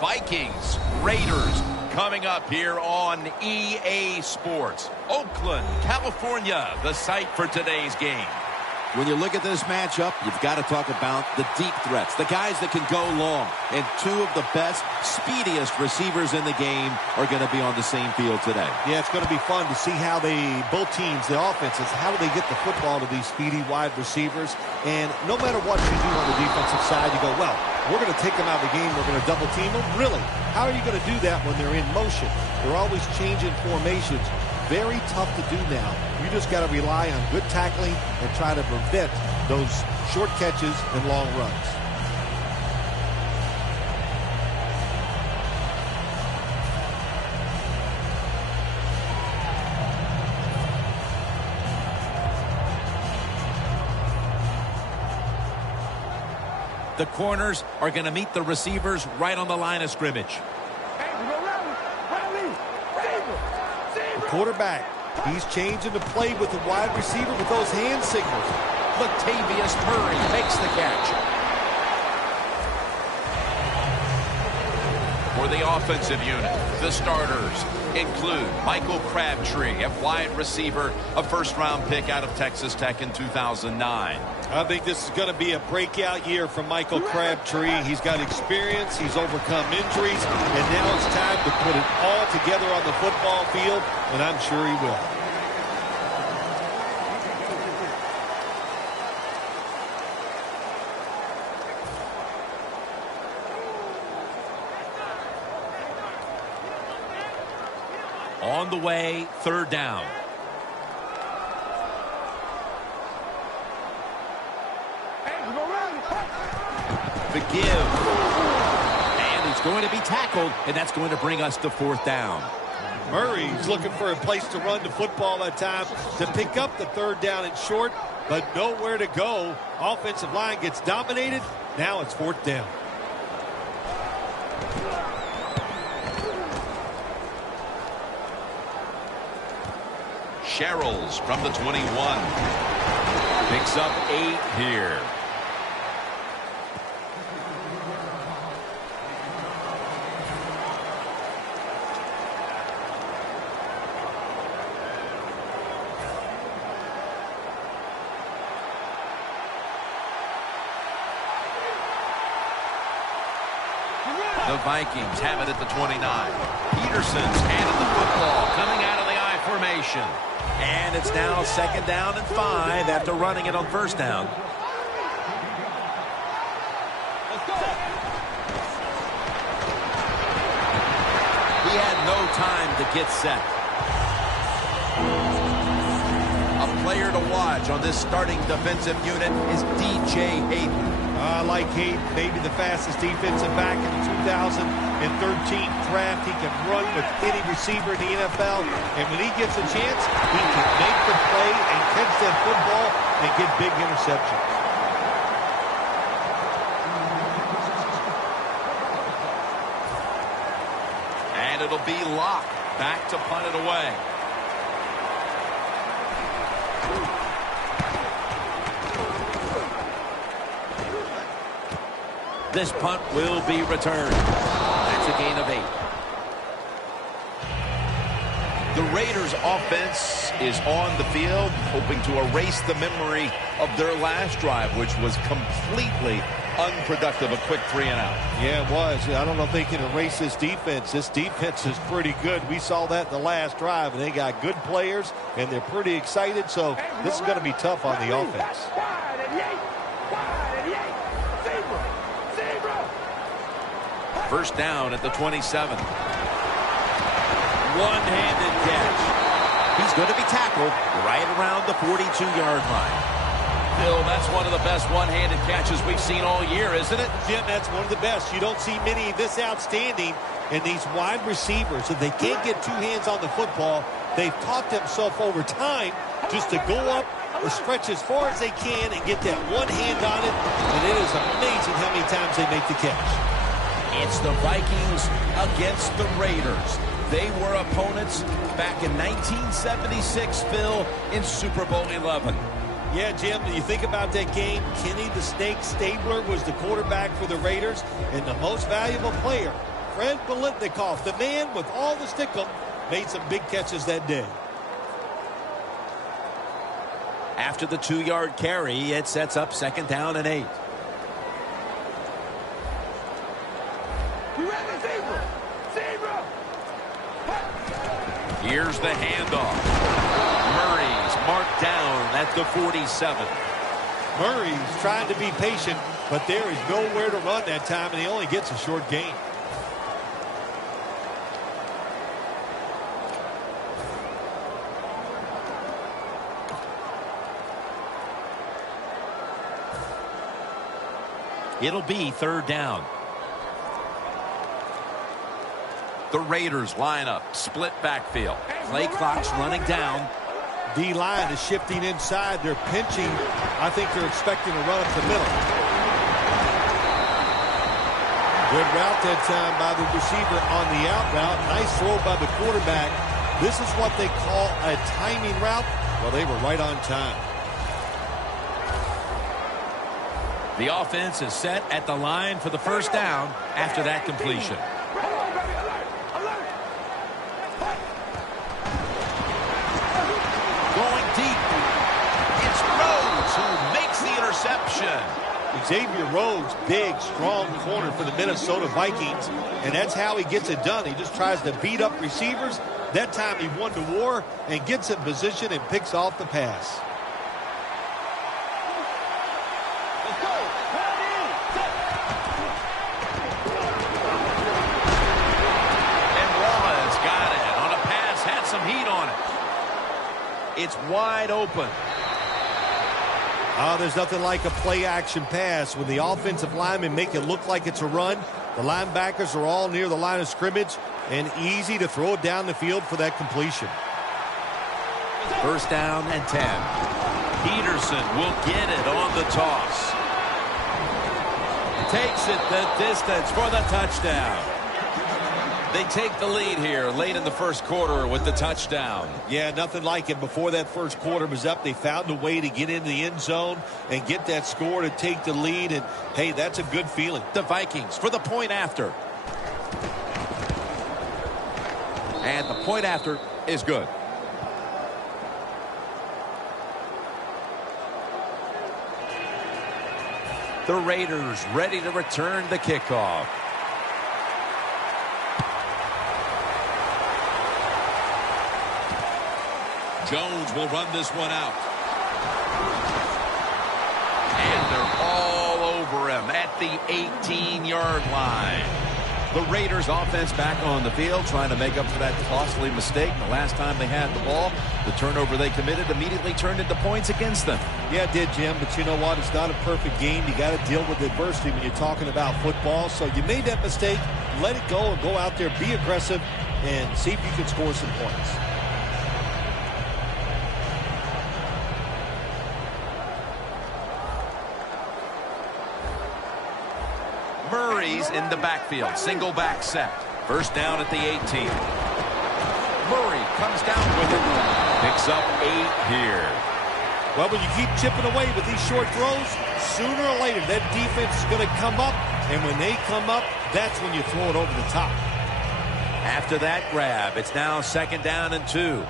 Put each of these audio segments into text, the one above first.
Vikings, Raiders, coming up here on EA Sports. Oakland, California, the site for today's game. When you look at this matchup, you've got to talk about the deep threats, the guys that can go long. And two of the best, speediest receivers in the game are going to be on the same field today. Yeah, it's going to be fun to see how both teams, the offenses, how do they get the football to these speedy wide receivers. And no matter what you do on the defensive side, you go, well, we're going to take them out of the game. We're going to double team them. Really? How are you going to do that when they're in motion? They're always changing formations. Very tough to do now. You just got to rely on good tackling and try to prevent those short catches and long runs. The corners are going to meet the receivers right on the line of scrimmage. Quarterback, he's changing the play with the wide receiver with those hand signals. Latavius Murray makes the catch. For the offensive unit, the starters include Michael Crabtree at wide receiver, a first-round pick out of Texas Tech in 2009. I think this is going to be a breakout year for Michael Crabtree. He's got experience. He's overcome injuries. And now it's time to put it all together on the football field, and I'm sure he will. On the way, third down. The give. And he's going to be tackled, and that's going to bring us to fourth down. Murray's looking for a place to run the football at times to pick up the third down and short, but nowhere to go. Offensive line gets dominated. Now it's fourth down. Sherrills from the 21. Picks up 8 here. The Vikings have it at the 29. Peterson's handed the football coming out of the I formation. And it's now second down and 5 after running it on first down. He had no time to get set. A player to watch on this starting defensive unit is DJ Hayden. I like Hayden, maybe the fastest defensive back in the 2013 draft. He can run with any receiver in the NFL, and when he gets a chance, he can make the play and catch that football and get big interceptions. And it'll be Locke back to punt it away. This punt will be returned. That's a gain of 8. The Raiders offense is on the field, hoping to erase the memory of their last drive, which was completely unproductive, a quick 3 and out. Yeah, it was. I don't know if they can erase this defense. This defense is pretty good. We saw that in the last drive, and they got good players, and they're pretty excited, so this is going to be tough on the offense. First down at the 27. One-handed catch. He's going to be tackled right around the 42-yard line. Bill, that's one of the best one-handed catches we've seen all year, isn't it? Jim, that's one of the best. You don't see many this outstanding. And these wide receivers, if they can't get two hands on the football, they've taught themselves over time just to go up, stretch as far as they can, and get that one hand on it. And it is amazing how many times they make the catch. It's the Vikings against the Raiders. They were opponents back in 1976, Phil, in Super Bowl 11. Yeah, Jim, you think about that game, Kenny the Snake Stabler was the quarterback for the Raiders, and the most valuable player Fred Biletnikoff, the man with all the stickum, made some big catches that day. After the 2-yard carry, it sets up 2nd down and 8. Here's the handoff. Murray's marked down at the 47. Murray's trying to be patient, but there is nowhere to run that time, and he only gets a short gain. It'll be 3rd down. The Raiders line up, split backfield. Play clock's running down. D-line is shifting inside. They're pinching. I think they're expecting to run up the middle. Good route that time by the receiver on the out route. Nice throw by the quarterback. This is what they call a timing route. Well, they were right on time. The offense is set at the line for the 1st down after that completion. Going deep. It's Rhodes who makes the interception. Xavier Rhodes, big, strong corner for the Minnesota Vikings, and that's how he gets it done. He just tries to beat up receivers. That time he won the war and gets in position and picks off the pass. Heat on it. It's wide open. Oh, there's nothing like a play-action pass. When the offensive linemen make it look like it's a run, the linebackers are all near the line of scrimmage and easy to throw it down the field for that completion. 1st down and 10. Peterson will get it on the toss. Takes it the distance for the touchdown. They take the lead here late in the 1st quarter with the touchdown. Yeah, nothing like it. Before that 1st quarter was up, they found a way to get into the end zone and get that score to take the lead. And, hey, that's a good feeling. The Vikings for the point after. And the point after is good. The Raiders ready to return the kickoff. Jones will run this one out. And they're all over him at the 18-yard line. The Raiders offense back on the field trying to make up for that costly mistake. The last time they had the ball, the turnover they committed immediately turned into points against them. Yeah, it did, Jim, but you know what? It's not a perfect game. You got to deal with adversity when you're talking about football. So you made that mistake, let it go, and go out there, be aggressive, and see if you can score some points. Murray's in the backfield. Single back set. 1st down at the 18. Murray comes down with it. Picks up 8 here. Well, when you keep chipping away with these short throws, sooner or later that defense is going to come up. And when they come up, that's when you throw it over the top. After that grab, it's now 2nd down and 2.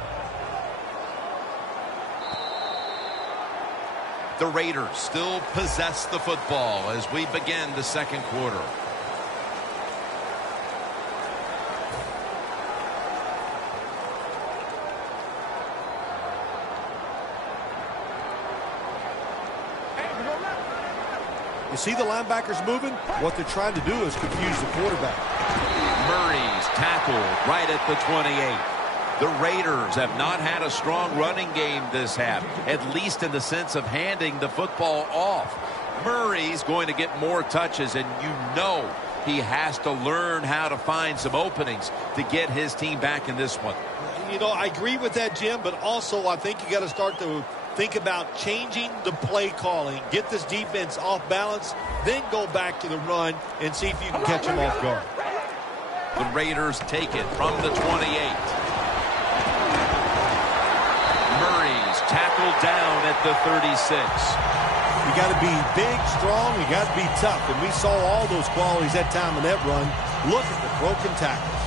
The Raiders still possess the football as we begin the 2nd quarter. You see the linebackers moving? What they're trying to do is confuse the quarterback. Murray's tackled right at the 28. The Raiders have not had a strong running game this half, at least in the sense of handing the football off. Murray's going to get more touches, and you know he has to learn how to find some openings to get his team back in this one. You know, I agree with that, Jim, but also I think you got to start to think about changing the play calling, get this defense off balance, then go back to the run and see if you can catch them off guard. The Raiders take it from the 28. Murray's tackled down at the 36. You got to be big, strong. You got to be tough. And we saw all those qualities that time in that run. Look at the broken tackles.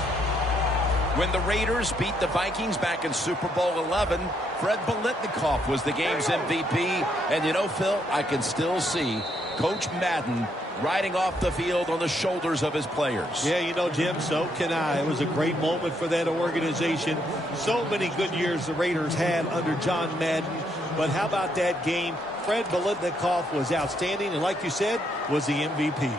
When the Raiders beat the Vikings back in Super Bowl 11, Fred Biletnikoff was the game's MVP. And you know, Phil, I can still see Coach Madden riding off the field on the shoulders of his players. Yeah, you know, Jim, so can I. It was a great moment for that organization. So many good years the Raiders had under John Madden. But how about that game? Fred Biletnikoff was outstanding, and like you said, was the MVP.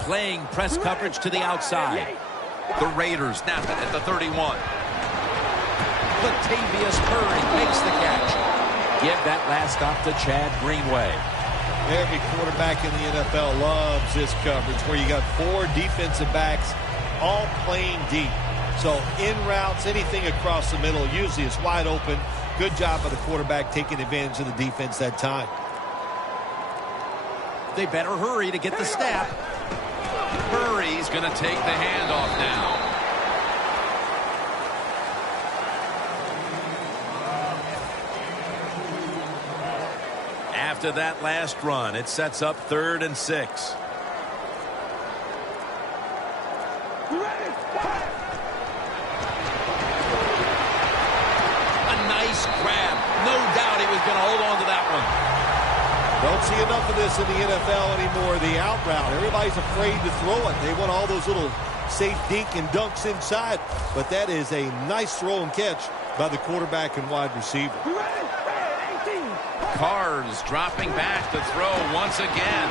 Playing press coverage to the outside. The Raiders snap it at the 31. Latavius Murray makes the catch. Give that last stop to Chad Greenway. Every quarterback in the NFL loves this coverage where you got 4 defensive backs all playing deep. So in routes, anything across the middle usually is wide open. Good job by the quarterback taking advantage of the defense that time. They better hurry to get the snap. Murray's going to take the handoff now. After that last run, it sets up 3rd and 6. A nice grab. No doubt he was going to hold on to that one. Don't see enough of this in the NFL anymore. The out route. Everybody's afraid to throw it. They want all those little safe dink and dunks inside. But that is a nice throw and catch by the quarterback and wide receiver. Carr's dropping back to throw once again.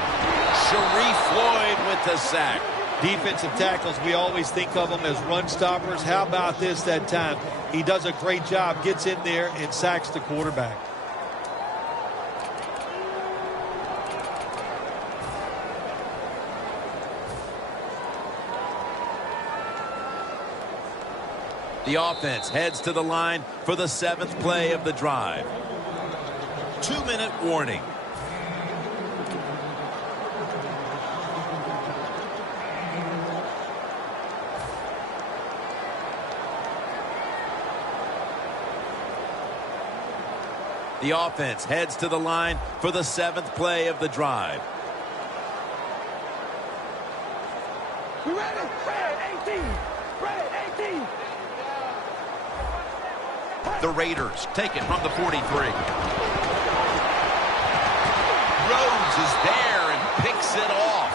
Sharif Floyd with the sack. Defensive tackles, we always think of them as run stoppers. How about this that time? He does a great job, gets in there and sacks the quarterback. The offense heads to the line for the 7th play of the drive. 2-minute warning. The offense heads to the line for the 7th play of the drive. Ready? Red 18. Red 18. The Raiders take it from the 43. Rhodes is there and picks it off.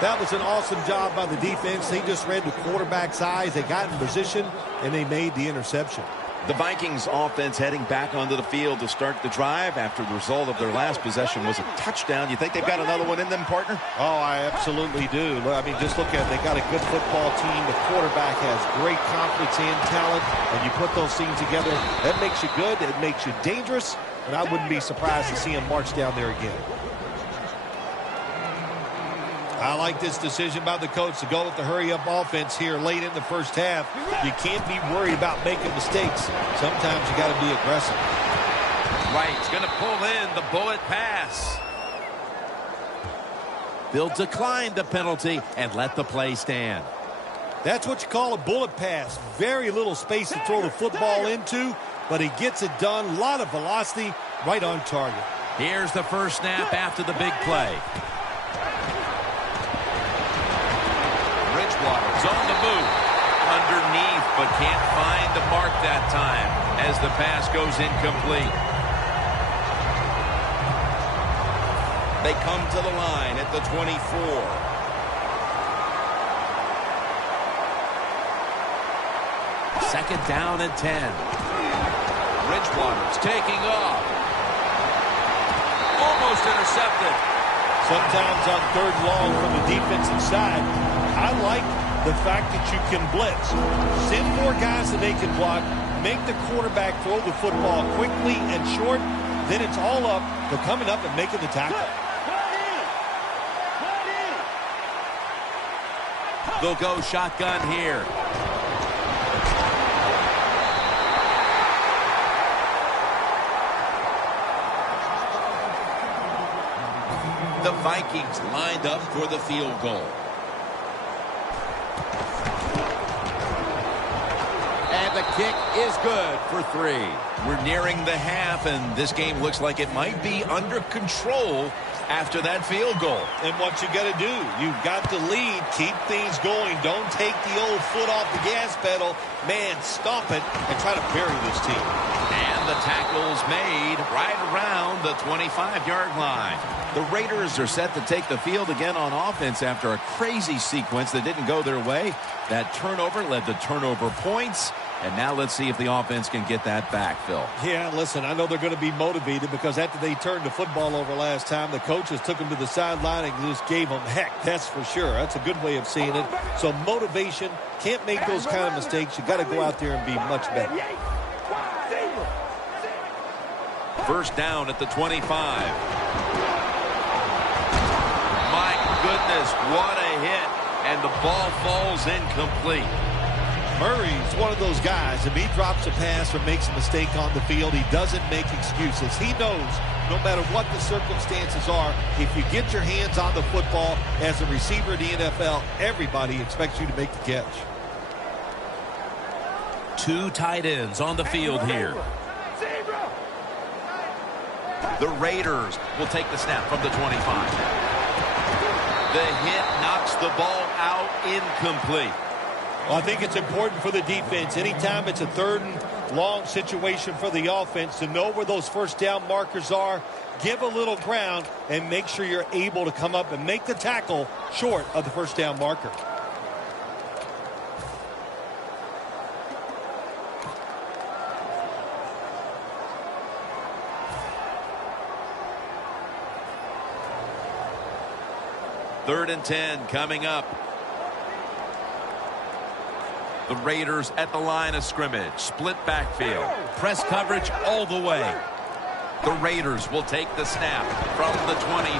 That was an awesome job by the defense. They just read the quarterback's eyes. They got in position, and they made the interception. The Vikings offense heading back onto the field to start the drive after the result of their last possession was a touchdown. You think they've got another one in them, partner? Oh, I absolutely do. I mean, just look at it. They got a good football team. The quarterback has great confidence and talent, and you put those things together, that makes you good. It makes you dangerous, and I wouldn't be surprised to see him march down there again. I like this decision by the coach to go with the hurry-up offense here late in the first half. You can't be worried about making mistakes. Sometimes you got to be aggressive. Wright's going to pull in the bullet pass. They'll decline the penalty and let the play stand. That's what you call a bullet pass. Very little space to throw the football into, but he gets it done. A lot of velocity, right on target. Here's the first snap after the big play. Bridgewater's on the move. Underneath, but can't find the mark that time as the pass goes incomplete. They come to the line at the 24. Second down and 10. Bridgewater's taking off. Almost intercepted. Sometimes on 3rd and long from the defensive side, I like the fact that you can blitz. Send 4 guys that they can block, make the quarterback throw the football quickly and short, then it's all up to coming up and making the tackle. They'll go shotgun here. The Vikings lined up for the field goal. And And the kick is good for 3. We're nearing the half, and this game looks like it might be under control after that field goal. And what you got to do, you've got to lead, keep things going. Don't take the old foot off the gas pedal. Man, stomp it and try to bury this team. And the tackle's made right around the 25-yard line. The Raiders are set to take the field again on offense after a crazy sequence that didn't go their way. That turnover led to turnover points. And now let's see if the offense can get that back, Phil. Yeah, listen, I know they're going to be motivated because after they turned the football over last time, the coaches took them to the sideline and just gave them heck, that's for sure. That's a good way of seeing it. So motivation, can't make those kind of mistakes. You got to go out there and be much better. First down at the 25. My goodness, what a hit. And the ball falls incomplete. Murray's one of those guys. If he drops a pass or makes a mistake on the field, he doesn't make excuses. He knows no matter what the circumstances are, if you get your hands on the football as a receiver in the NFL, everybody expects you to make the catch. 2 tight ends on the field here. The Raiders will take the snap from the 25. The hit knocks the ball out incomplete. Well, I think it's important for the defense. Anytime it's a 3rd and long situation for the offense to know where those first down markers are, give a little ground, and make sure you're able to come up and make the tackle short of the first down marker. Third and 10 coming up. The Raiders at the line of scrimmage. Split backfield. Press coverage all the way. The Raiders will take the snap from the 25.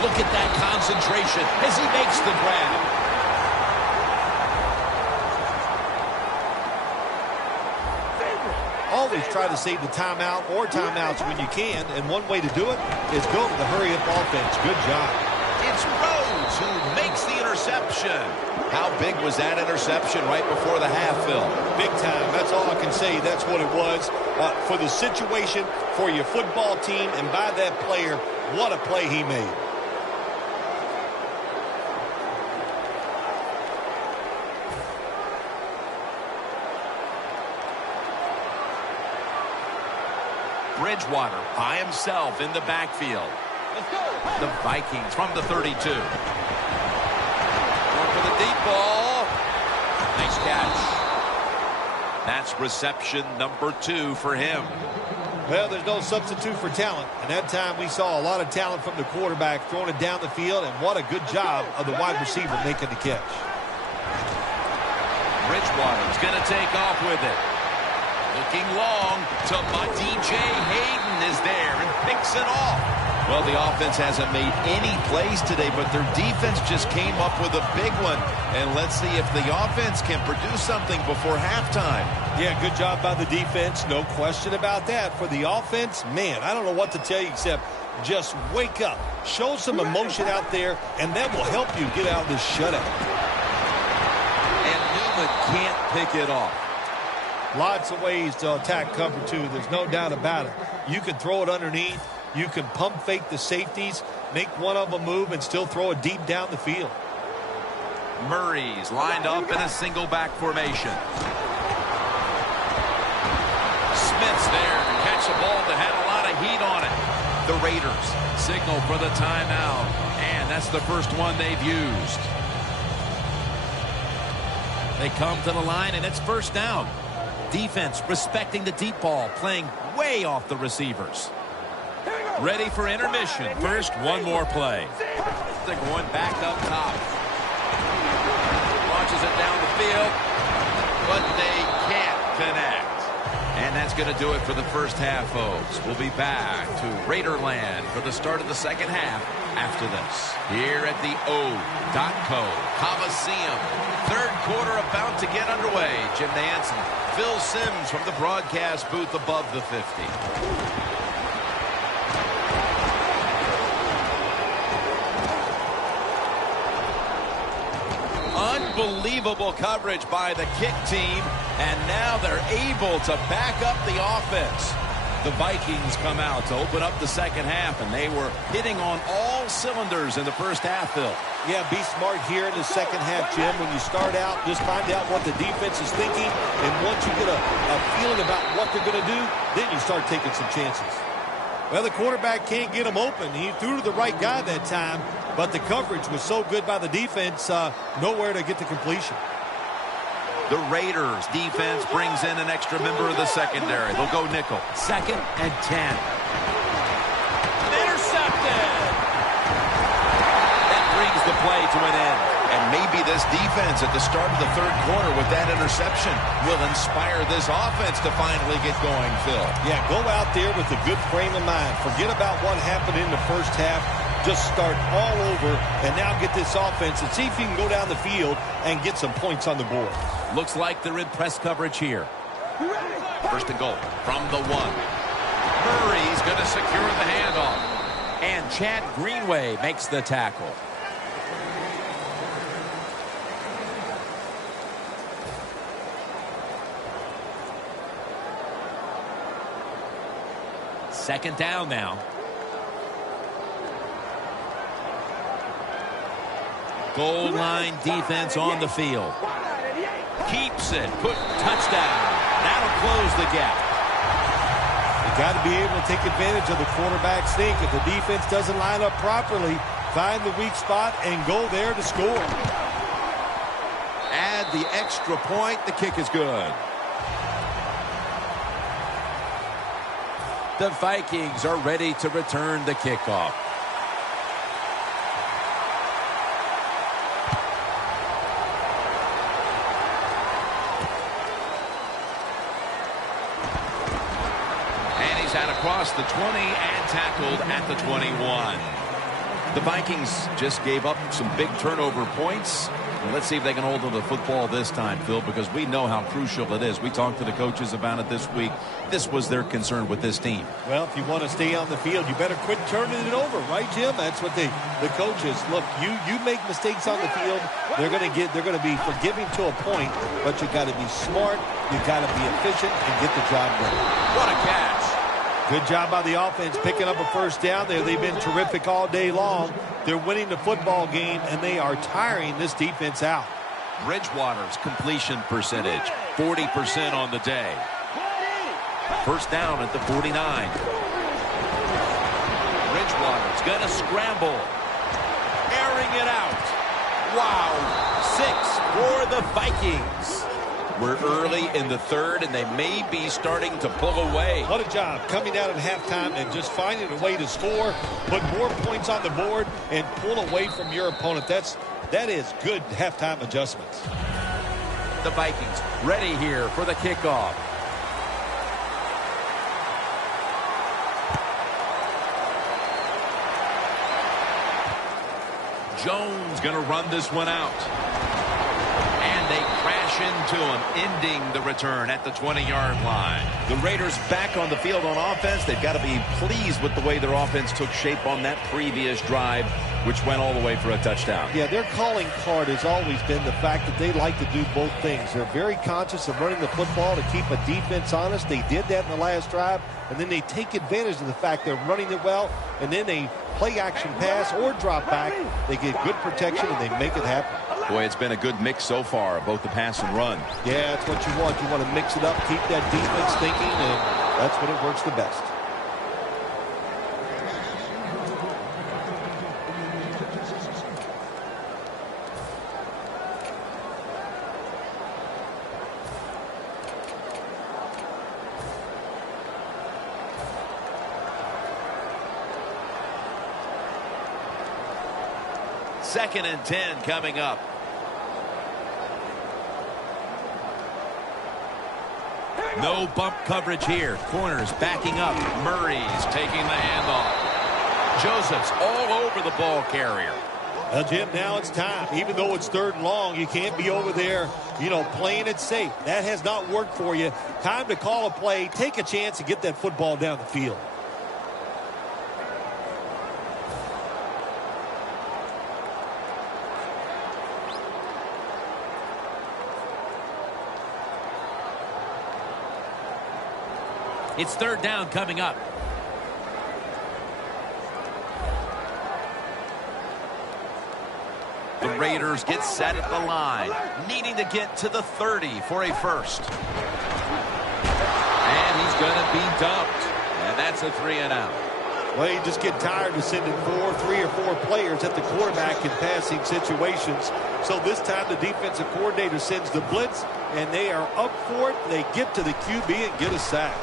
Look at that concentration as he makes the grab. Always try to save the timeout or timeouts when you can, and one way to do it is go to the hurry-up offense. Good job. It's Rhodes who makes the interception. How big was that interception right before the half, Phil? Big time. That's all I can say. That's what it was. For the situation, for your football team, and by that player, what a play he made. Bridgewater by himself in the backfield. The Vikings from the 32. Going for the deep ball. Nice catch. That's reception number 2 for him. Well, there's no substitute for talent. And that time we saw a lot of talent from the quarterback throwing it down the field. And what a good job of the wide receiver making the catch. Bridgewater's going to take off with it. Looking long to DJ Hayden is there and picks it off. Well, the offense hasn't made any plays today, but their defense just came up with a big one. And let's see if the offense can produce something before halftime. Yeah, good job by the defense. No question about that. For the offense, man, I don't know what to tell you except just wake up. Show some emotion out there, and that will help you get out of this shutout. And Newman can't pick it off. Lots of ways to attack cover 2. There's no doubt about it. You can throw it underneath. You can pump fake the safeties, make one of them move, and still throw it deep down the field. Murray's lined up in a single back formation. Smith's there to catch a ball that had a lot of heat on it. The Raiders signal for the timeout, and that's the first one they've used. They come to the line, and it's first down. Defense respecting the deep ball, playing way off the receivers. Ready for intermission. First, one more play. They're going back up top. Launches it down the field, but they can't connect. And that's going to do it for the first half, folks. We'll be back to Raiderland for the start of the second half after this. Here at the O.co Coliseum. Third quarter about to get underway. Jim Nance and Phil Simms from the broadcast booth above the 50. Unbelievable coverage by the kick team. And now they're able to back up the offense. The Vikings come out to open up the second half, and they were hitting on all cylinders in the first half, Phil. Yeah, be smart here in the second half, Jim. When you start out, just find out what the defense is thinking, and once you get a feeling about what they're going to do, then you start taking some chances. Well, the quarterback can't get him open. He threw to the right guy that time, but the coverage was so good by the defense, nowhere to get the completion. The Raiders defense brings in an extra member of the secondary. They'll go nickel. 2nd and 10. Intercepted. That brings the play to an end. And maybe this defense at the start of the third quarter with that interception will inspire this offense to finally get going, Phil. Yeah, go out there with a good frame of mind. Forget about what happened in the first half. Just start all over and now get this offense and see if you can go down the field and get some points on the board. Looks like they're in press coverage here. 1st and goal from the 1. Murray's going to secure the handoff. And Chad Greenway makes the tackle. Second down now. Goal line defense on the field. Keeps it. Touchdown. That'll close the gap. You got to be able to take advantage of the quarterback sneak. If the defense doesn't line up properly, find the weak spot and go there to score. Add the extra point. The kick is good. The Vikings are ready to return the kickoff. And he's out across the 20 and tackled at the 21. The Vikings just gave up some big turnover points. Let's see if they can hold on to the football this time, Phil, because we know how crucial it is. We talked to the coaches about it this week. This was their concern with this team. Well, if you want to stay on the field, you better quit turning it over, right, Jim? That's what the coaches look. You make mistakes on the field, they're going to be forgiving to a point, but you got to be smart, you got to be efficient, and get the job done. What a catch! Good job by the offense picking up a first down there. They've been terrific all day long. They're winning the football game, and they are tiring this defense out. Bridgewater's completion percentage, 40% on the day. First down at the 49. Bridgewater's going to scramble. Airing it out. Wow. 6 for the Vikings. We're early in the third, and they may be starting to pull away. What a job coming out at halftime and just finding a way to score, put more points on the board, and pull away from your opponent. That is good halftime adjustments. The Vikings ready here for the kickoff. Jones going to run this one out. And they crash into him, ending the return at the 20-yard line. The Raiders back on the field on offense. They've got to be pleased with the way their offense took shape on that previous drive, which went all the way for a touchdown. Yeah, their calling card has always been the fact that they like to do both things. They're very conscious of running the football to keep a defense honest. They did that in the last drive, and then they take advantage of the fact they're running it well, and then they play action pass or drop back. They get good protection, and they make it happen. Boy, it's been a good mix so far, both the pass and run. Yeah, that's what you want. You want to mix it up, keep that defense thinking, and that's when it works the best. Second and 10 coming up. No bump coverage here. Corners backing up. Murray's taking the handoff. Joseph's all over the ball carrier. Well, Jim, now it's time. Even though it's 3rd and long, you can't be over there, playing it safe. That has not worked for you. Time to call a play, take a chance, and get that football down the field. It's third down coming up. The Raiders get set at the line, needing to get to the 30 for a first. And he's going to be dumped. And that's a 3-and-out. Well, you just get tired of sending 3 or 4 players at the quarterback in passing situations. So this time the defensive coordinator sends the blitz, and they are up for it. They get to the QB and get a sack.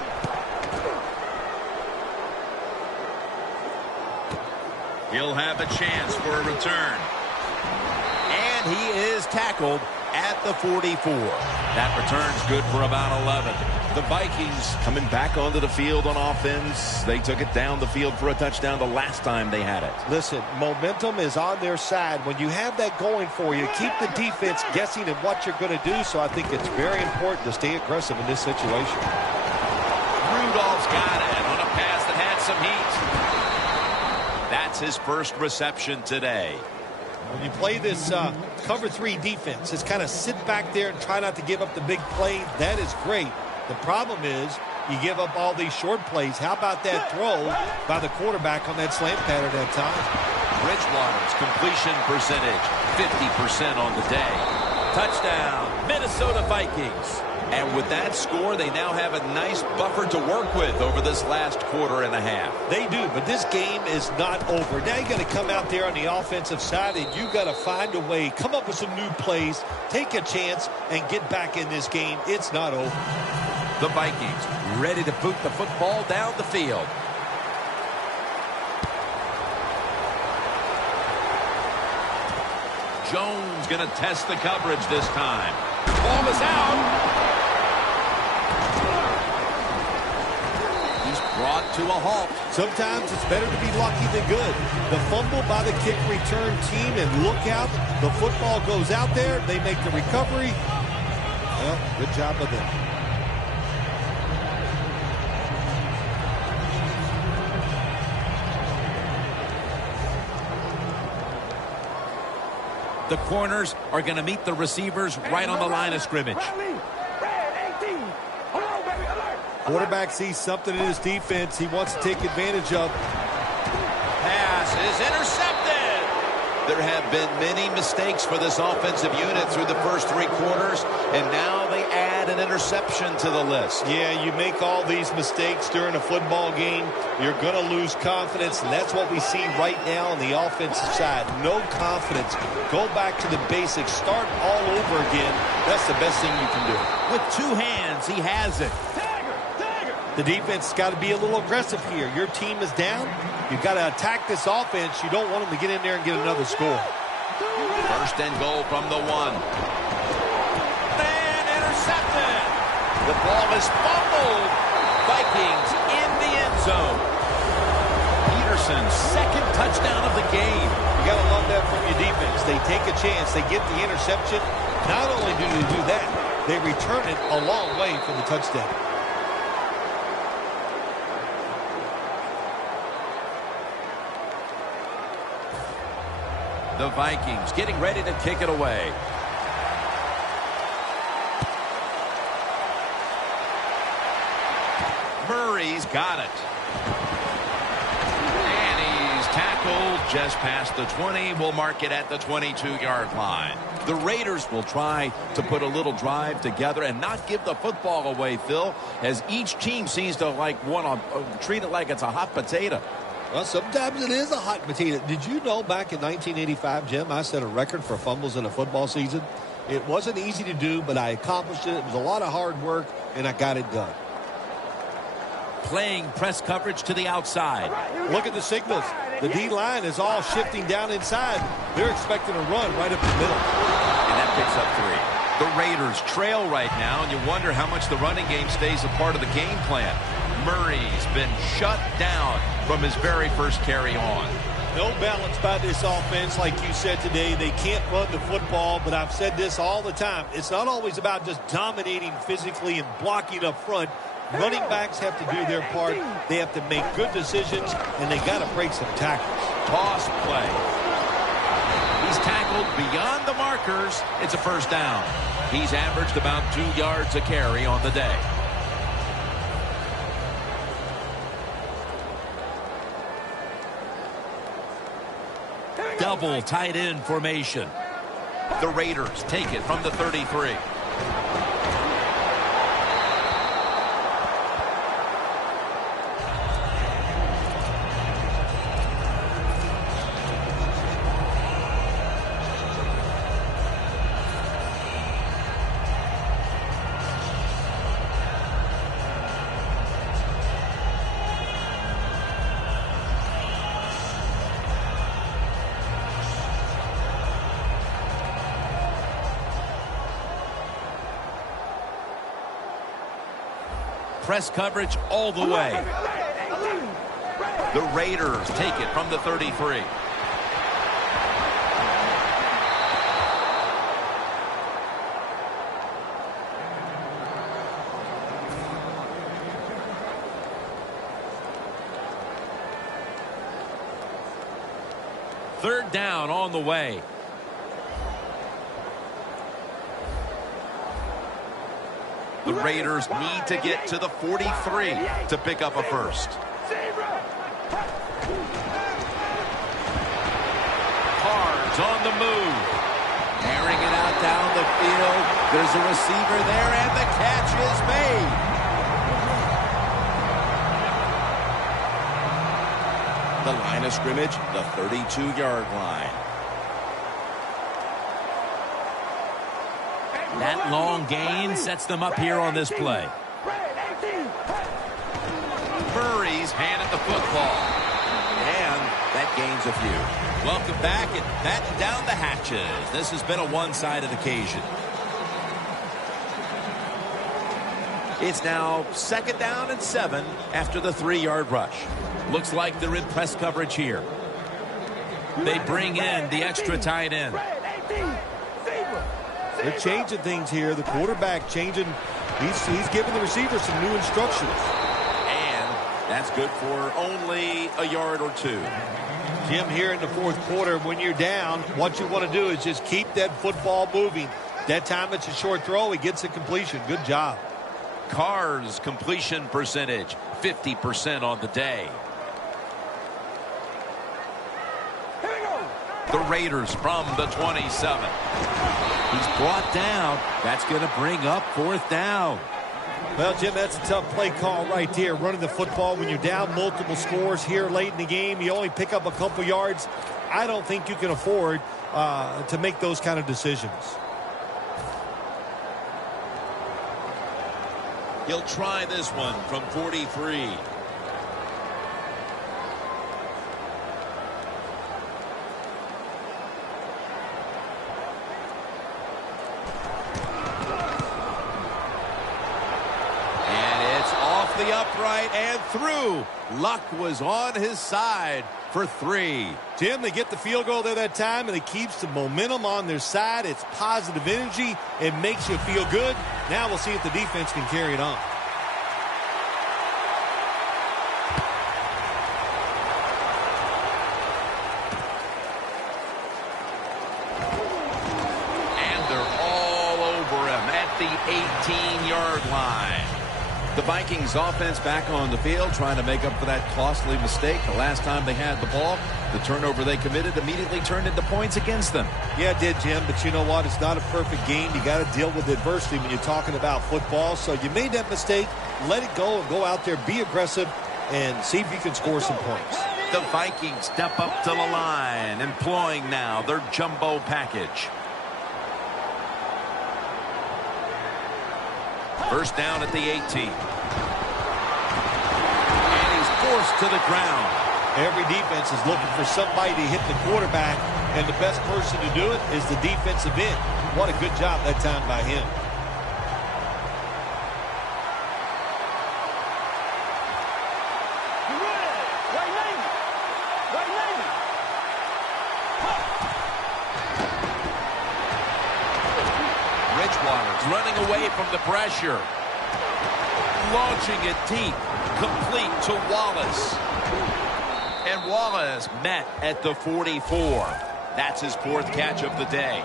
He'll have a chance for a return. And he is tackled at the 44. That return's good for about 11. The Vikings coming back onto the field on offense. They took it down the field for a touchdown the last time they had it. Listen, momentum is on their side. When you have that going for you, keep the defense guessing at what you're going to do. So I think it's very important to stay aggressive in this situation. Rudolph's got it on a pass that had some heat. That's his first reception today. When you play this cover 3 defense, it's kind of sit back there and try not to give up the big play. That is great. The problem is you give up all these short plays. How about that throw by the quarterback on that slant pattern that time? Bridgewater's completion percentage, 50% on the day. Touchdown, Minnesota Vikings. And with that score, they now have a nice buffer to work with over this last quarter and a half. They do, but this game is not over. Now you got to come out there on the offensive side, and you got to find a way, come up with some new plays, take a chance, and get back in this game. It's not over. The Vikings ready to boot the football down the field. Jones going to test the coverage this time. Ball is out. Brought to a halt. Sometimes it's better to be lucky than good. The fumble by the kick return team, and look out. The football goes out there. They make the recovery. Well, good job of them. The corners are going to meet the receivers right on the line of scrimmage. Quarterback sees something in his defense he wants to take advantage of. Pass is intercepted. There have been many mistakes for this offensive unit through the first 3 quarters, and now they add an interception to the list. Yeah, you make all these mistakes during a football game, you're going to lose confidence, and that's what we see right now on the offensive side. No confidence. Go back to the basics. Start all over again. That's the best thing you can do. With 2 hands, he has it. The defense has got to be a little aggressive here. Your team is down. You've got to attack this offense. You don't want them to get in there and get another score. First and goal from the 1. And intercepted. The ball is fumbled. Vikings in the end zone. Peterson's second touchdown of the game. You got to love that from your defense. They take a chance. They get the interception. Not only do they do that, they return it a long way for the touchdown. The Vikings getting ready to kick it away. Murray's got it. And he's tackled just past the 20. We'll mark it at the 22-yard line. The Raiders will try to put a little drive together and not give the football away, Phil, as each team seems to want to treat it like it's a hot potato. Well, sometimes it is a hot potato. Did you know back in 1985, Jim, I set a record for fumbles in a football season? It wasn't easy to do, but I accomplished it. It was a lot of hard work, and I got it done. Playing press coverage to the outside. Look at the signals. The D-line is all shifting down inside. They're expecting a run right up the middle. And that picks up 3. The Raiders trail right now, and you wonder how much the running game stays a part of the game plan. Murray's been shut down from his very first carry on. No balance by this offense, like you said today. They can't run the football, but I've said this all the time. It's not always about just dominating physically and blocking up front. Running backs have to do their part. They have to make good decisions, and they got to break some tackles. Toss play. He's tackled beyond the markers. It's a first down. He's averaged about 2 yards a carry on the day. double tight end formation. The Raiders take it from the 33. Press coverage all the way. The Raiders take it from the 33. Third down on the way. The Raiders need to get to the 43 to pick up a first. Cards on the move. Airing it out down the field. There's a receiver there, and the catch is made. The line of scrimmage, the 32-yard line. That long gain sets them up here on this play. Murray's handed the football. And that gains a few. Welcome back and batten down the hatches. This has been a one-sided occasion. It's now 2nd down and 7 after the 3-yard rush. Looks like they're in press coverage here. They bring in the extra tight end. They're changing things here. The quarterback changing. He's giving the receiver some new instructions. And that's good for only a yard or two. Jim, here in the 4th quarter, when you're down, what you want to do is just keep that football moving. That time it's a short throw. He gets a completion. Good job. Carr's completion percentage, 50% on the day. The Raiders from the 27. He's brought down. That's going to bring up 4th down. Well, Jim, that's a tough play call right there. Running the football when you're down multiple scores here late in the game. You only pick up a couple yards. I don't think you can afford to make those kind of decisions. He'll try this one from 43. The upright and through. Luck was on his side for 3. Jim, they get the field goal there that time, and it keeps the momentum on their side. It's positive energy. It makes you feel good. Now we'll see if the defense can carry it on. And they're all over him at the 18-yard line. The Vikings offense back on the field trying to make up for that costly mistake. The last time they had the ball, the turnover they committed immediately turned into points against them. Yeah, it did, Jim, but you know what? It's not a perfect game. You got to deal with adversity when you're talking about football. So you made that mistake. Let it go and go out there, be aggressive, and see if you can score some points. The Vikings step up to the line, employing now their jumbo package. First down at the 18. And he's forced to the ground. Every defense is looking for somebody to hit the quarterback, and the best person to do it is the defensive end. What a good job that time by him. Running away from the pressure. Launching it deep. Complete to Wallace. And Wallace met at the 44. That's his 4th catch of the day.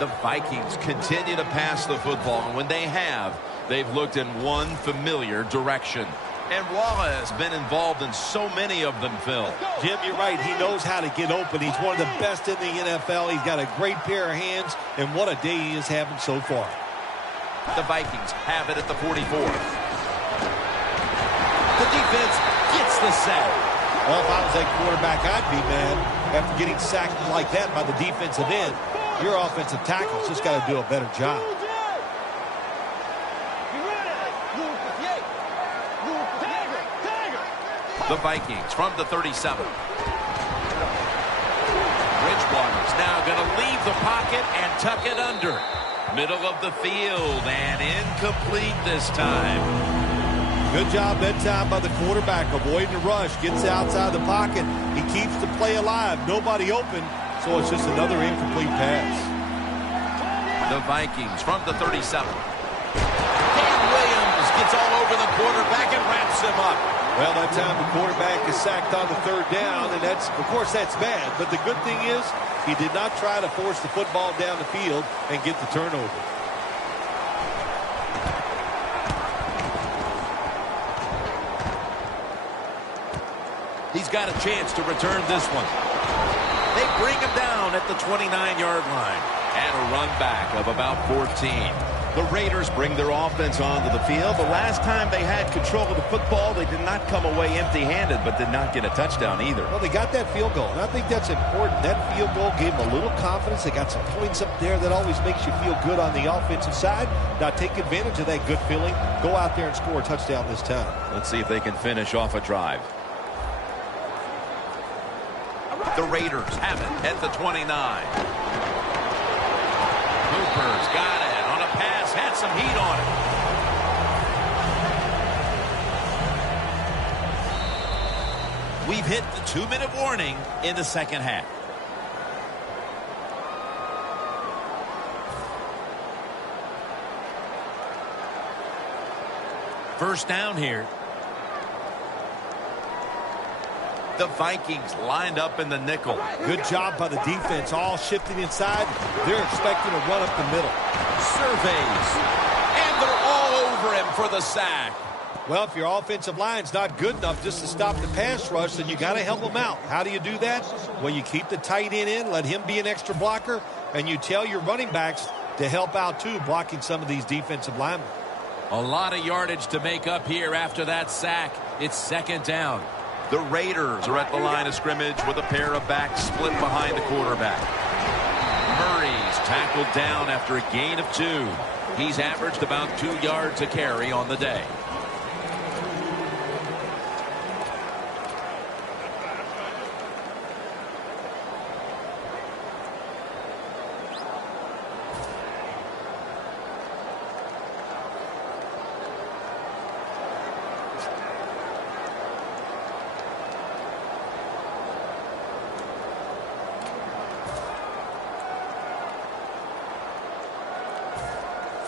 The Vikings continue to pass the football, and when they have, they've looked in one familiar direction. And Wallace has been involved in so many of them, Phil. Jim, you're right. He knows how to get open. He's one of the best in the NFL. He's got a great pair of hands, and what a day he is having so far. The Vikings have it at the 44. The defense gets the sack. Well, if I was that quarterback, I'd be mad after getting sacked like that by the defensive end. Your offensive tackle's just got to do a better job. The Vikings from the 37. Bridgewater's now going to leave the pocket and tuck it under. Middle of the field and incomplete this time. Good job that time by the quarterback, avoiding the rush, gets outside the pocket. He keeps the play alive. Nobody open, so it's just another incomplete pass. The Vikings from the 37. Dan Williams gets all over the quarterback and wraps him up. Well, that time the quarterback is sacked on the third down, and that's, of course, that's bad. But the good thing is he did not try to force the football down the field and get the turnover. He's got a chance to return this one. They bring him down at the 29-yard line. And a run back of about 14. The Raiders bring their offense onto the field. The last time they had control of the football, they did not come away empty-handed, but did not get a touchdown either. Well, they got that field goal, and I think that's important. That field goal gave them a little confidence. They got some points up there that always makes you feel good on the offensive side. Now take advantage of that good feeling. Go out there and score a touchdown this time. Let's see if they can finish off a drive. The Raiders have it at the 29. Cooper's got it. On a pass, had some heat on it. We've hit the 2-minute warning in the second half. First down here. The Vikings lined up in the nickel. Good job by the defense, all shifting inside. They're expecting to run up the middle. Surveys. And they're all over him for the sack. Well, if your offensive line's not good enough just to stop the pass rush, then you got to help them out. How do you do that? Well, you keep the tight end in, let him be an extra blocker, and you tell your running backs to help out too, blocking some of these defensive linemen. A lot of yardage to make up here after that sack. It's second down. The Raiders are at the line of scrimmage with a pair of backs split behind the quarterback. Murray's tackled down after a gain of 2. He's averaged about 2 yards a carry on the day.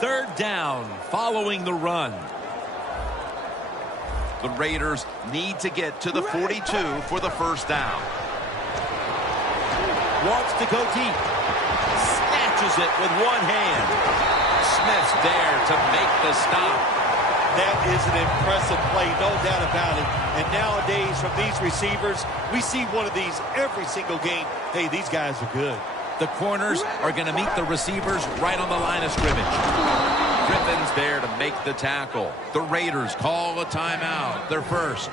Third down following the run. The Raiders need to get to the 42 for the first down. Wants to go deep. Snatches it with one hand. Smith's there to make the stop. That is an impressive play, no doubt about it. And nowadays, from these receivers, we see one of these every single game. Hey, these guys are good. The corners are going to meet the receivers right on the line of scrimmage. Griffin's there to make the tackle. The Raiders call a timeout. They're first.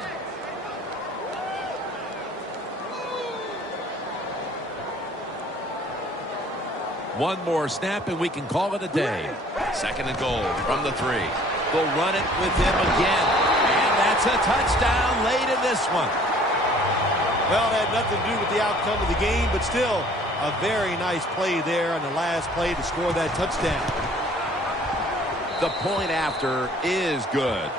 One more snap and we can call it a day. Second and goal from the 3. They'll run it with him again. And that's a touchdown late in this one. Well, it had nothing to do with the outcome of the game, but still a very nice play there on the last play to score that touchdown. The point after is good.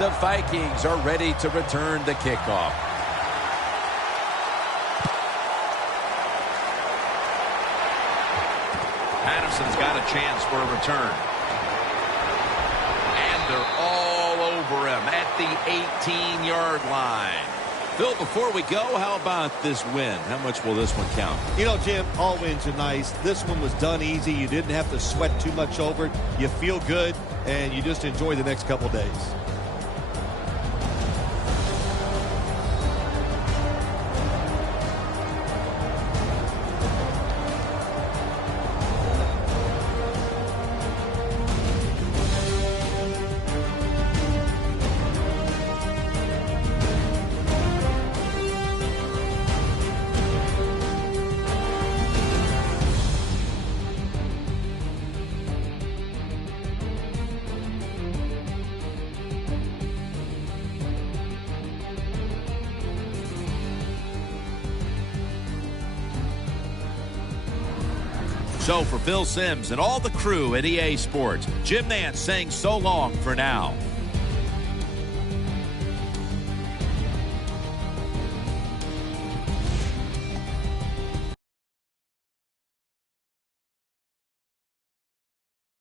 The Vikings are ready to return the kickoff. Patterson's got a chance for a return. And they're all over him at the 18-yard line. Phil, before we go, how about this win? How much will this one count? You know, Jim, all wins are nice. This one was done easy. You didn't have to sweat too much over it. You feel good, and you just enjoy the next couple days. So for Phil Simms and all the crew at EA Sports, Jim Nance saying so long for now.